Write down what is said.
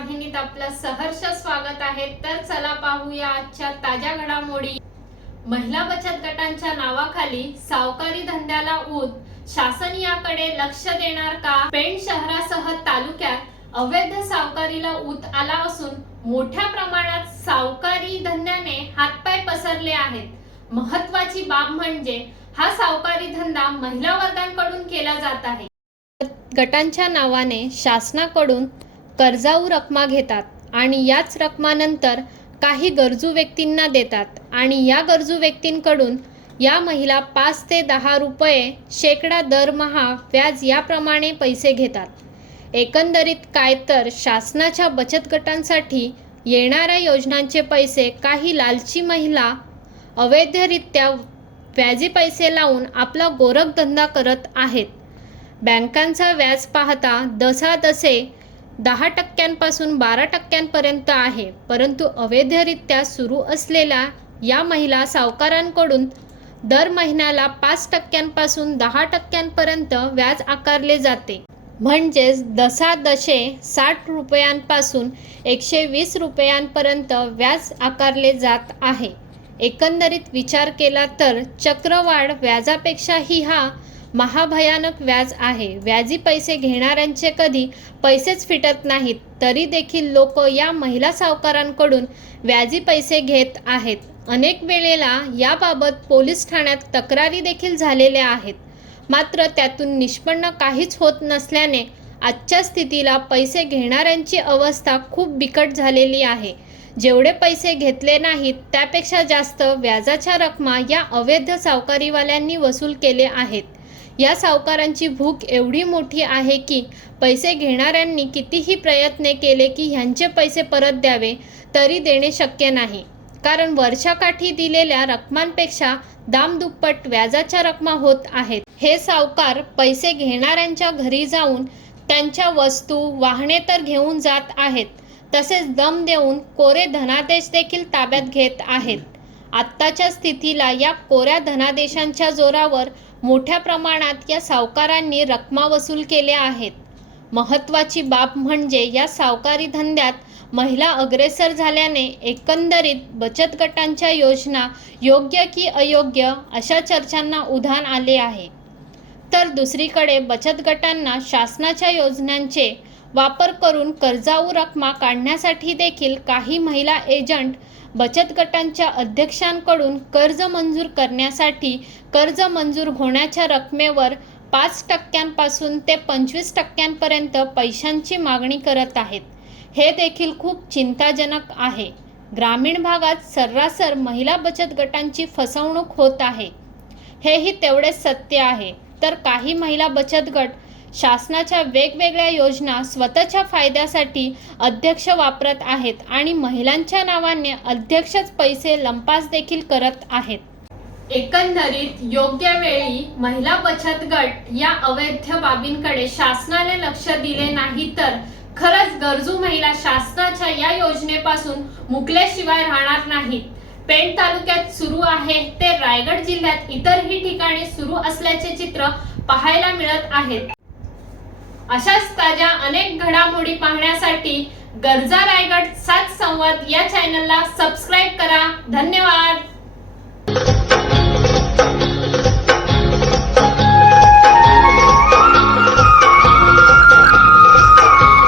वाहिनीत आपलं सहर्ष स्वागत आहे. तर चला पाहूया आजच्या ताज्या घडामोडी. महिला बचत गटांच्या नावाखाली सावकारी धंद्याला ऊत. शासन याकडे लक्ष देणार का? पेण शहरासह तालुक्यात अवैध सावकारीला ऊत आला असून मोठ्या प्रमाणात सावकारी धंद्याने हातपाय पसरले आहेत. महत्वाची बाब म्हणजे हा सावकारी धंदा महिला वर्गांकडून केला जात आहे. गटांच्या नावाने शासनाकडून कर्जाऊ रकमा घेतात आणि याच रकमानंतर काही गरजू व्यक्तींना देतात आणि या गरजू व्यक्तींकडून या महिला पाच ते दहा रुपये शेकडा दरमहा व्याज याप्रमाणे पैसे घेतात. एकंदरीत काय तर शासनाच्या बचत गटांसाठी येणाऱ्या योजनांचे पैसे काही लालची महिला अवैधरित्या व्याजी पैसे लावून आपला गोरखधंदा करत आहेत. बँकांचा व्याज पाहता दसादसे दहा टक्क्यांपासून बारा टक्क्यांपर्यंत आहे. परंतु अवैधरित्या सुरू असलेल्या या महिला सावकारांकडून दर महिन्याला पाच टक्क्यांपासून दहा टक्क्यांपर्यंत व्याज आकारले जाते. म्हणजेच दशादशे साठ रुपयांपासून एकशे वीस रुपयांपर्यंत व्याज आकारले जात आहे. एकंदरीत विचार केला तर चक्रवाढ व्याजापेक्षाही हा महाभयानक व्याज आहे. व्याजी पैसे घेणाऱ्यांचे कधी पैसेच फिटत नाहीत तरी देखील लोक या महिला सावकारांकडून व्याजी पैसे घेत आहेत. अनेक वेळेला याबाबत पोलीस ठाण्यात तक्रारी देखील झालेल्या आहेत. मात्र त्यातून निष्पन्न काहीच होत नसल्याने आजच्या स्थितीला पैसे घेणाऱ्यांची अवस्था खूप बिकट झालेली आहे. जेवढे पैसे घेतले नाहीत त्यापेक्षा जास्त व्याजाच्या रकमा या अवैध सावकारीवाल्यांनी वसूल केले आहेत. या सावकारांची भूक एवढी मोठी आहे की पैसे घेणाऱ्यांनी कितीही प्रयत्न केले की ह्यांचे पैसे परत द्यावे तरी देणे शक्य नाही. कारण वर्षाकाठी दिलेल्या रकमांपेक्षा दामदुप्पट व्याजाच्या रकमा होत आहेत. हे सावकार पैसे घेणाऱ्यांच्या घरी जाऊन त्यांच्या वस्तू वाहने तर घेऊन जात आहेत. तसेच दम देऊन कोरे धनादेश देखील ताब्यात घेत आहेत. आत्ताच्या स्थितीला या कोऱ्या धनादेशांच्या जोरावर मोठ्या प्रमाणात या सावकारांनी रकमा वसूल केल्या आहेत. महत्त्वाची बाब म्हणजे या सावकारी धंद्यात महिला अग्रेसर झाल्याने एकंदरीत बचत गटांच्या योजना योग्य की अयोग्य अशा चर्चांना उधाण आले आहे. तर दुसरीकडे बचत गटांना शासनाच्या योजनांचे वापर करून कर्जाऊ रकमा काढण्यासाठी देखील काही महिला एजंट बचत गटांच्या अध्यक्षांकडून कर्ज मंजूर करण्यासाठी कर्ज मंजूर होण्याच्या रकमेवर पाच टक्क्यांपासून ते पंचवीस टक्क्यांपर्यंत पैशांची मागणी करत आहेत. हे देखील खूप चिंताजनक आहे. ग्रामीण भागात सर्रासर महिला बचत गटांची फसवणूक होत आहे. हेही तेवढेच सत्य आहे. तर काही महिला बचत गट शासनाच्या वेगवेगळ्या योजना स्वतःच्या फायद्यासाठी अध्यक्ष वापरत आहेत आणि महिलांच्या नावाने अध्यक्षच पैसे लंपास देखील करत आहेत. एकंदरीत योग्य वेळी महिला बचत गट या अवैध बाबींकडे शासनाने लक्ष दिले नाही तर खरंच गरजू महिला शासनाच्या या योजनेपासून मुकल्याशिवाय राहणार नाहीत. पेण तालुक्यात सुरू आहे ते रायगड जिल्ह्यात इतरही ठिकाणी सुरू असल्याचे चित्र पाहायला मिळत आहेत अशाच ताज्या अनेक घडामोडी पाहण्यासाठी गरजा रायगड सात संवाद या चॅनलला सबस्क्राईब करा. धन्यवाद.